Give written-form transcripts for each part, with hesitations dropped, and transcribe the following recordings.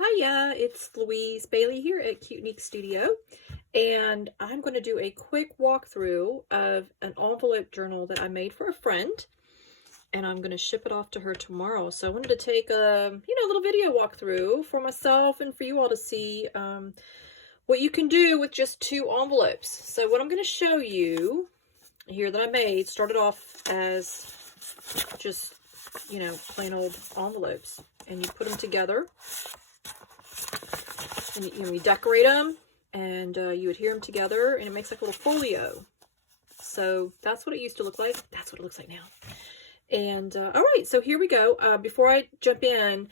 Hiya, it's Louise Bailey here at Cute Neek Studio, and I'm going to do a quick walkthrough of an envelope journal that I made for a friend, and I'm going to ship it off to her tomorrow. So I wanted to take a, little video walkthrough for myself and for you all to see what you can do with just 2 envelopes. So what I'm going to show you here that I made started off as just, plain old envelopes, and you put them together. And you decorate them, and you adhere them together, and it makes like a little folio. So that's what it used to look like. That's what it looks like now. And all right, so here we go. Before I jump in,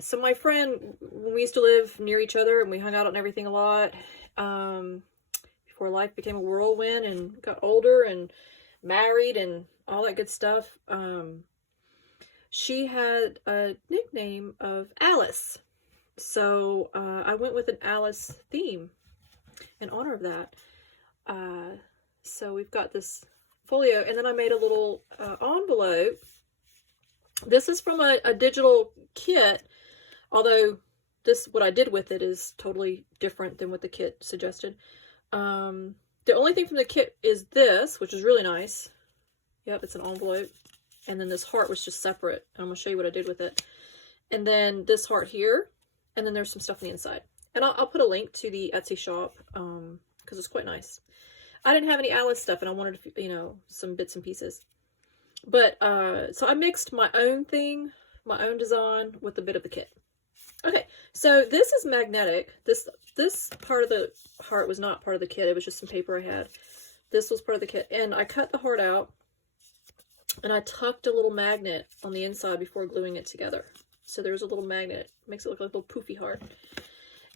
so my friend, when we used to live near each other and we hung out and everything a lot, before life became a whirlwind and got older and married and all that good stuff, she had a nickname of Alice. So I went with an Alice theme in honor of that. So we've got this folio, and then I made a little envelope. This is from a digital kit, although what I did with it is totally different than what the kit suggested. The only thing from the kit is this, which is really nice. Yep, it's an envelope. And then this heart was just separate. And I'm going to show you what I did with it. And then this heart here. And then there's some stuff on the inside. And I'll put a link to the Etsy shop because it's quite nice. I didn't have any Alice stuff, and I wanted, some bits and pieces. But, so I mixed my own thing, my own design, with a bit of the kit. Okay, so this is magnetic. This part of the heart was not part of the kit. It was just some paper I had. This was part of the kit. And I cut the heart out, and I tucked a little magnet on the inside before gluing it together. So there's a little magnet. Makes it look like a little poofy heart.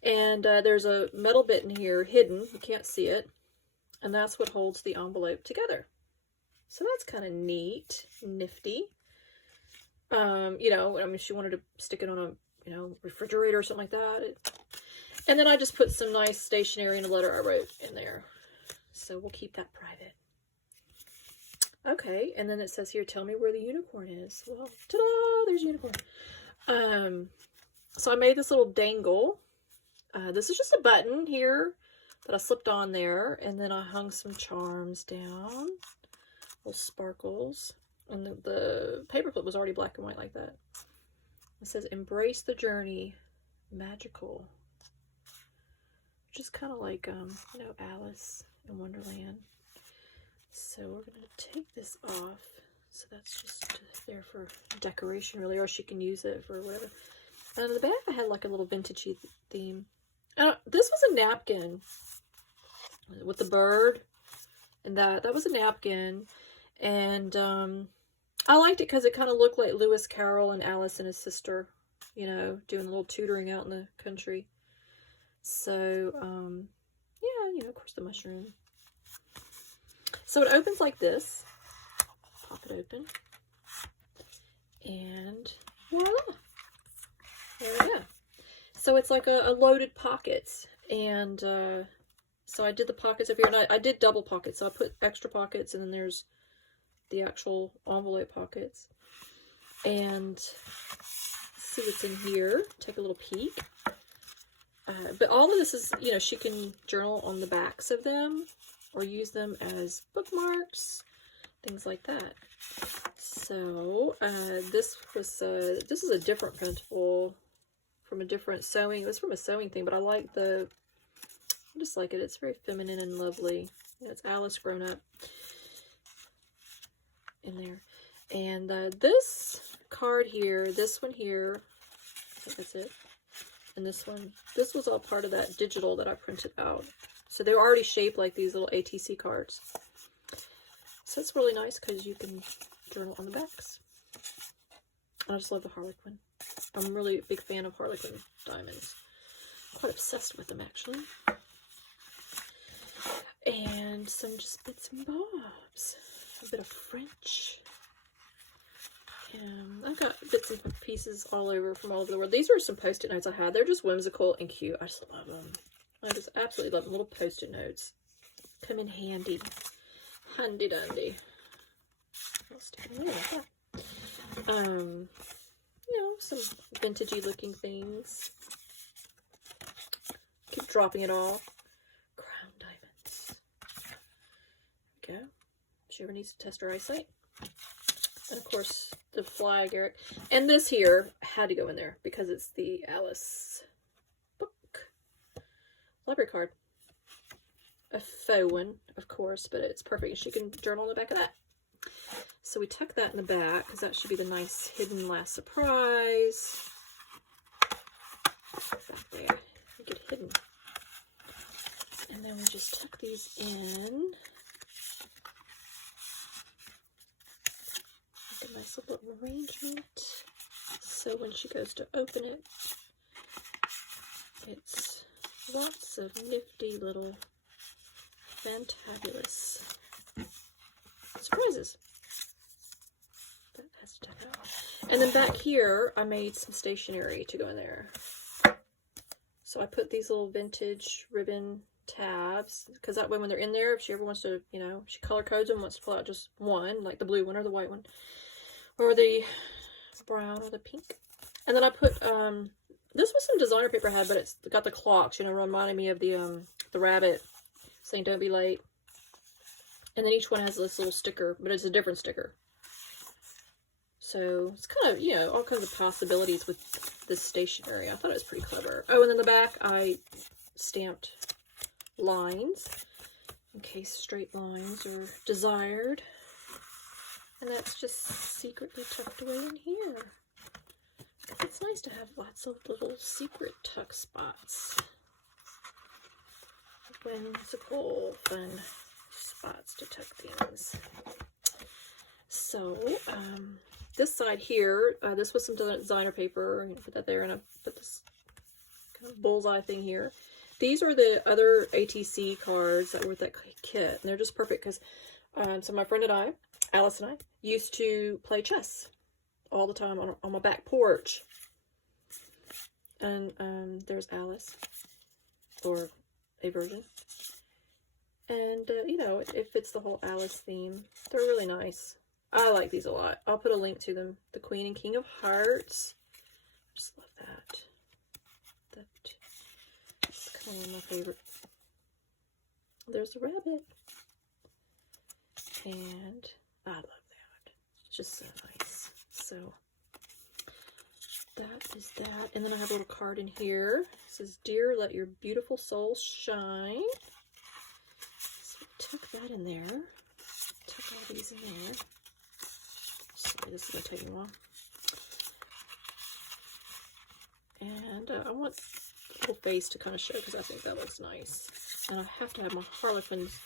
And there's a metal bit in here hidden. You can't see it. And that's what holds the envelope together. So that's kind of neat, nifty. She wanted to stick it on a, refrigerator or something like that. And then I just put some nice stationery and a letter I wrote in there. So we'll keep that private. Okay, and then it says here, tell me where the unicorn is. Well, ta-da, there's a unicorn. So I made this little dangle. This is just a button here that I slipped on there, and then I hung some charms down, little sparkles, and the paperclip was already black and white like that. It says, embrace the journey, magical, which is kind of like, Alice in Wonderland. So we're going to take this off. So that's just there for decoration, really, or she can use it for whatever. And on the back, I had like a little vintagey theme. This was a napkin with the bird, and that was a napkin. And I liked it because it kind of looked like Lewis Carroll and Alice and his sister, doing a little tutoring out in the country. So, yeah, of course, the mushroom. So it opens like this. Pop it open, and voila, there we go. So it's like a loaded pockets, and so I did the pockets over here, and I did double pockets, so I put extra pockets, and then there's the actual envelope pockets. And see what's in here, take a little peek. But all of this is, she can journal on the backs of them, or use them as bookmarks, things like that. So this is a different printable from a different sewing. It was from a sewing thing, but I just like it. It's very feminine and lovely. It's Alice grown up in there. And this card here, this one here, I think that's it. And this one, this was all part of that digital that I printed out. So they're already shaped like these little ATC cards. So it's really nice because you can journal on the backs. I just love the Harlequin. I'm really a big fan of Harlequin diamonds. Quite obsessed with them, actually. And some just bits and bobs. A bit of French. And I've got bits and pieces all over from all over the world. These are some Post-it notes I had. They're just whimsical and cute. I just love them. I just absolutely love them. Little Post-it notes. Come in handy. Handy dandy. I'll stick them in like that. Some vintagey looking things. Keep dropping it all. Crown diamonds. Okay. She ever needs to test her eyesight. And of course, the flag, Eric. And this here had to go in there because it's the Alice book. Library card. A faux one, of course, but it's perfect. She can journal on the back of that. So we tuck that in the back because that should be the nice hidden last surprise. Back there. Make it hidden. And then we just tuck these in. Make a nice little arrangement. So when she goes to open it, it's lots of nifty little fantabulous surprises. That has to take it off. And then back here, I made some stationery to go in there. So I put these little vintage ribbon tabs, because that way when they're in there, if she ever wants to, you know, she color codes them, wants to pull out just one, like the blue one or the white one, or the brown or the pink. And then I put, this was some designer paper I had, but it's got the clocks, you know, reminding me of the rabbit saying don't be late. And then each one has this little sticker, but it's a different sticker. So it's kind of, you know, all kinds of possibilities with this stationery. I thought it was pretty clever. Oh, and in the back I stamped lines in case straight lines are desired. And that's just secretly tucked away in here. It's nice to have lots of little secret tuck spots. Whimsical, fun spots to tuck things. So, this side here, this was some designer paper. I'm going to put that there, and I put this kind of bullseye thing here. These are the other ATC cards that were with that kit, and they're just perfect because, so my friend and I, Alice and I, used to play chess all the time on my back porch. And there's Alice, or a version. And, you know, it fits the whole Alice theme. They're really nice. I like these a lot. I'll put a link to them. The Queen and King of Hearts. Just love that. That's kind of my favorite. There's the rabbit. And I love that. It's just so nice. So that is that. And then I have a little card in here. It says, "Dear, let your beautiful soul shine." So tuck that in there. Tuck all these in there. Sorry, this is going to take me a while. And I want the whole face to kind of show because I think that looks nice. And I have to have my Harlequin's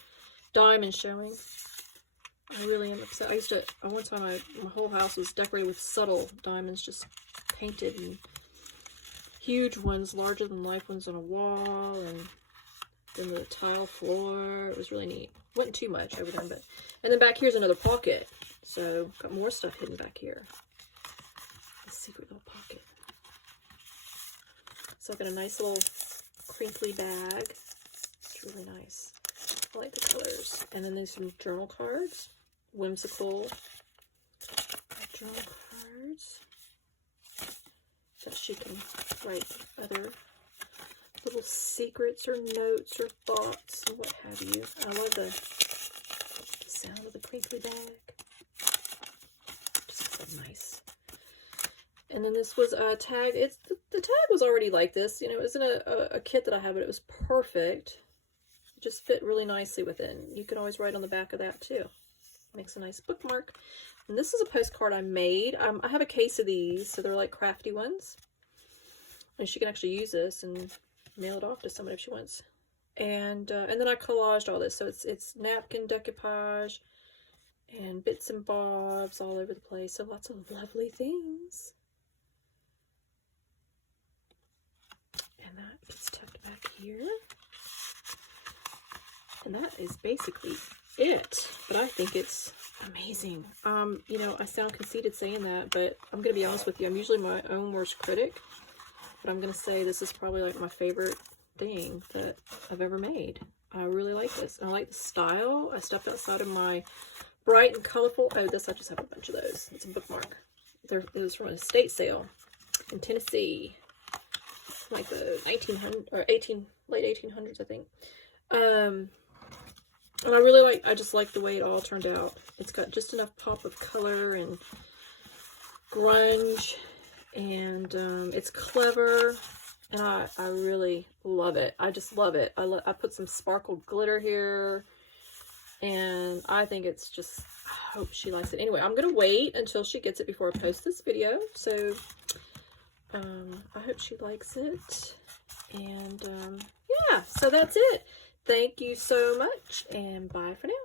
diamond showing. I really am upset. One time my whole house was decorated with subtle diamonds, just painted, and huge ones, larger than life ones on a wall, and then the tile floor. It was really neat. Wasn't too much over there, but, and then back here's another pocket. So got more stuff hidden back here. A secret little pocket. So I've got a nice little crinkly bag. It's really nice. I like the colors. And then there's some journal cards. Whimsical journal cards that she can write other little secrets or notes or thoughts and what have you. I love the sound of the crinkly bag. Just so nice. And then this was a tag. The tag was already like this. You know, it was in a kit that I had, but it was perfect. It just fit really nicely within. You can always write on the back of that too. Makes a nice bookmark. And this is a postcard I made. I have a case of these, so they're like crafty ones. And she can actually use this and mail it off to somebody if she wants. And then I collaged all this, so it's napkin decoupage and bits and bobs all over the place. So lots of lovely things. And that gets tucked back here. And that is basically it. But I think it's amazing. You know, I sound conceited saying that, but I'm going to be honest with you. I'm usually my own worst critic. But I'm going to say this is probably like my favorite thing that I've ever made. I really like this. And I like the style. I stepped outside of my bright and colorful. Oh, this, I just have a bunch of those. It's a bookmark. It was from an estate sale in Tennessee. like the 1900 or late 1800s, I think. And I just like the way it all turned out. It's got just enough pop of color and grunge, and it's clever, and I really love it. I just love it. I put some sparkled glitter here, and I think it's just, I hope she likes it. Anyway, I'm gonna wait until she gets it before I post this video, so I hope she likes it. And yeah, so that's it. Thank you so much, and bye for now.